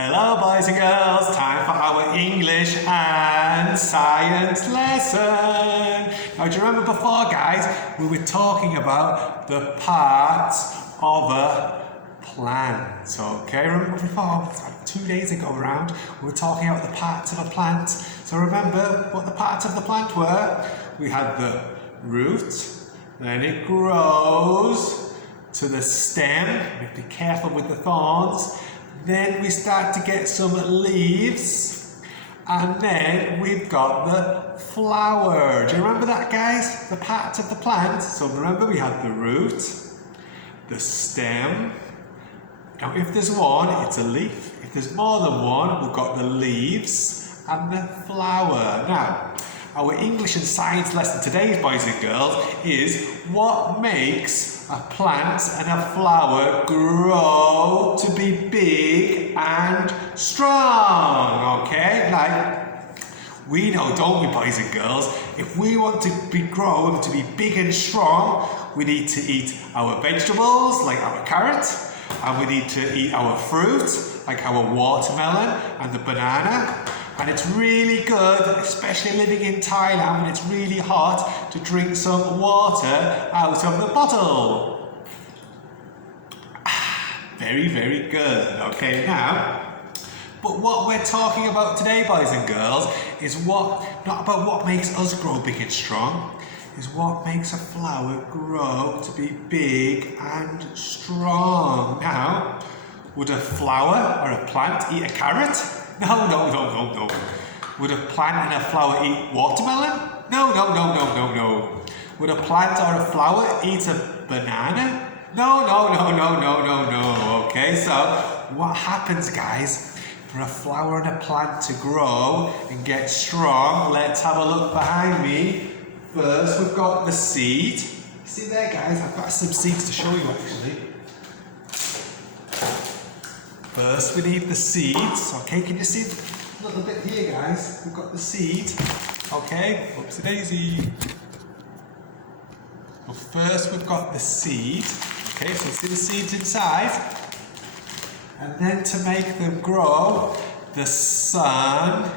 Hello boys and girls, time for our English and science lesson. Now do you remember before guys, we were talking about the parts of a plant, okay? Remember before, 2 days ago around, we were talking about the parts of a plant. So remember what the parts of the plant were? We had the root, then it grows to the stem. We have to be careful with the thorns. Then we start to get some leaves, and then we've got the flower. Do you remember that, guys? The parts of the plant. So remember we had the root, the stem. Now if there's one, it's a leaf. If there's more than one, we've got the leaves and the flower. Now, our English and science lesson today, boys and girls, is what makes a plant and a flower grow to be big and strong, okay? Like, we know, don't we, boys and girls, if we want to be grown to be big and strong, we need to eat our vegetables, like our carrot, and we need to eat our fruit, like our watermelon and the banana. And it's really good, especially living in Thailand when it's really hot, to drink some water out of the bottle. Very, very good. Okay, now, but what we're talking about today, boys and girls, is not about what makes us grow big and strong, is what makes a flower grow to be big and strong. Now, would a flower or a plant eat a carrot? No. Would a plant and a flower eat watermelon? No. Would a plant or a flower eat a banana? No. Okay, so what happens, guys, for a flower and a plant to grow and get strong? Let's have a look behind me. First, we've got the seed. See there, guys? I've got some seeds to show you, actually. First, we need the seeds. Okay, can you see a little bit here, guys? We've got the seed. Okay, oopsie daisy. Well, first, we've got the seed. Okay, so see the seeds inside. And then to make them grow, the sun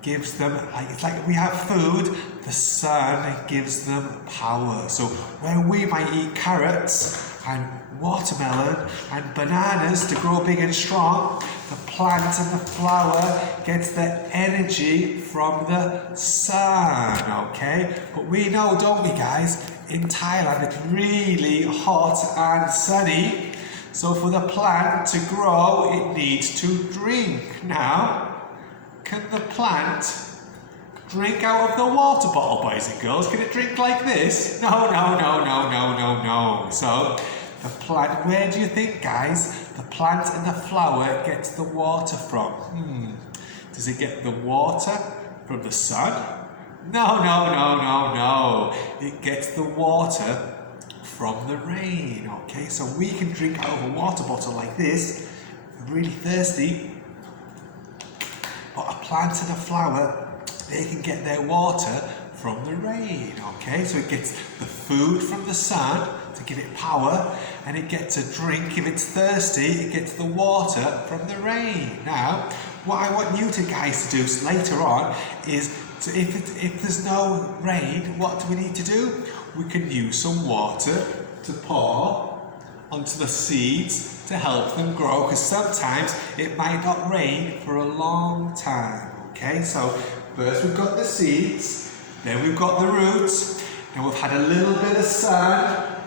gives them, it's like we have food, the sun gives them power. So where we might eat carrots and watermelon and bananas to grow big and strong, the plant and the flower gets the energy from the sun, okay? But we know, don't we, guys, in Thailand it's really hot and sunny, so for the plant to grow it needs to drink. Now, can the plant drink out of the water bottle, boys and girls? Can it drink like this? No. So, the plant, where do you think, guys, the plant and the flower gets the water from? Does it get the water from the sun? No. It gets the water from the rain, okay? So we can drink out of a water bottle like this, we're really thirsty, but a plant and a flower, they can get their water from the rain, okay? So it gets the food from the sun to give it power, and it gets a drink if it's thirsty, it gets the water from the rain. Now, what I want you guys to do later on is, if there's no rain, what do we need to do? We can use some water to pour onto the seeds to help them grow, because sometimes it might not rain for a long time, okay? So first we've got the seeds, then we've got the roots, and we've had a little bit of sun,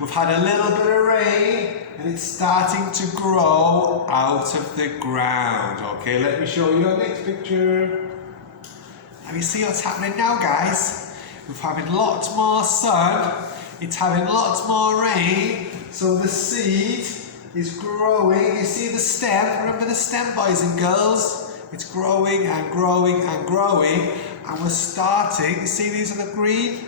we've had a little bit of rain, and it's starting to grow out of the ground, okay? Let me show you our next picture. Now you see what's happening now, guys? We're having lots more sun, it's having lots more rain, so the seed is growing. You see the stem? Remember the stem, boys and girls? It's growing and growing and growing, and we're starting, you see these are the green,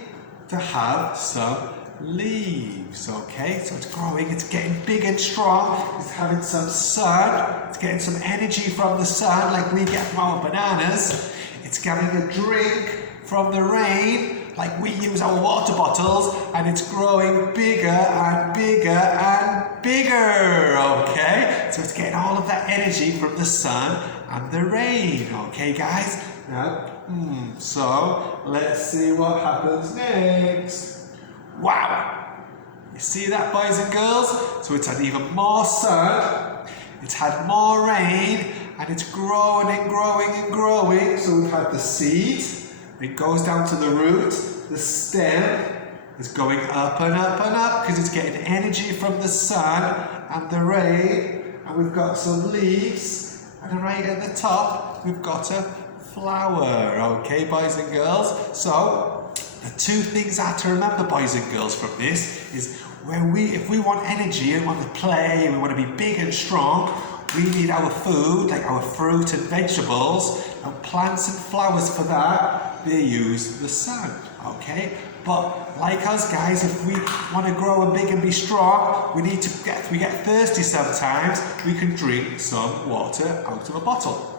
to have some leaves, okay? So it's growing, it's getting big and strong, it's having some sun, it's getting some energy from the sun like we get from our bananas, it's getting a drink from the rain, like we use our water bottles, and it's growing bigger and bigger and bigger, okay? So it's getting all of that energy from the sun and the rain, okay guys? Now, so let's see what happens next. Wow! You see that, boys and girls? So it's had even more sun, it's had more rain, and it's growing and growing and growing. So we've had the seed, it goes down to the root, the stem is going up and up and up because it's getting energy from the sun and the rain. And we've got some leaves, and right at the top we've got a flower, okay boys and girls? So the two things I have to remember, boys and girls, from this is if we want energy and want to play and we want to be big and strong, we need our food, like our fruit and vegetables, and plants and flowers. For that, they use the sun, okay? But like us guys, if we want to grow and big and be strong, we get thirsty sometimes, we can drink some water out of a bottle.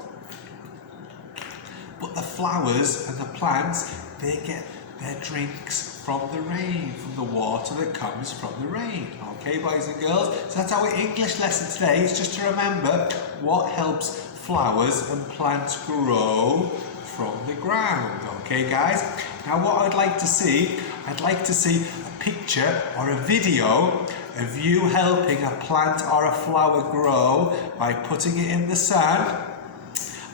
But the flowers and the plants, they get their drinks from the rain, from the water that comes from the rain. Okay, boys and girls? So that's our English lesson today. It's just to remember what helps flowers and plants grow from the ground. Okay, guys? Now what I'd like to see a picture or a video of you helping a plant or a flower grow by putting it in the sun.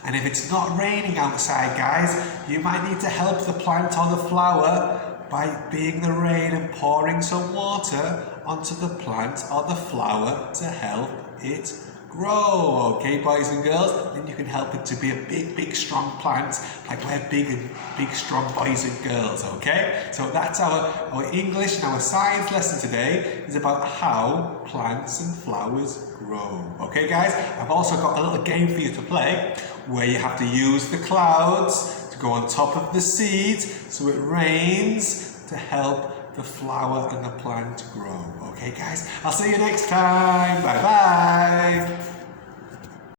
And if it's not raining outside, guys, you might need to help the plant or the flower by being the rain and pouring some water onto the plant or the flower to help it grow. Okay, boys and girls? Then you can help it to be a big, big, strong plant, like we're big, strong boys and girls, okay? So that's our English and our science lesson today is about how plants and flowers grow. Okay, guys? I've also got a little game for you to play where you have to use the clouds to go on top of the seed so it rains to help the flower and the plant grow. Okay, guys? I'll see you next time. Bye-bye.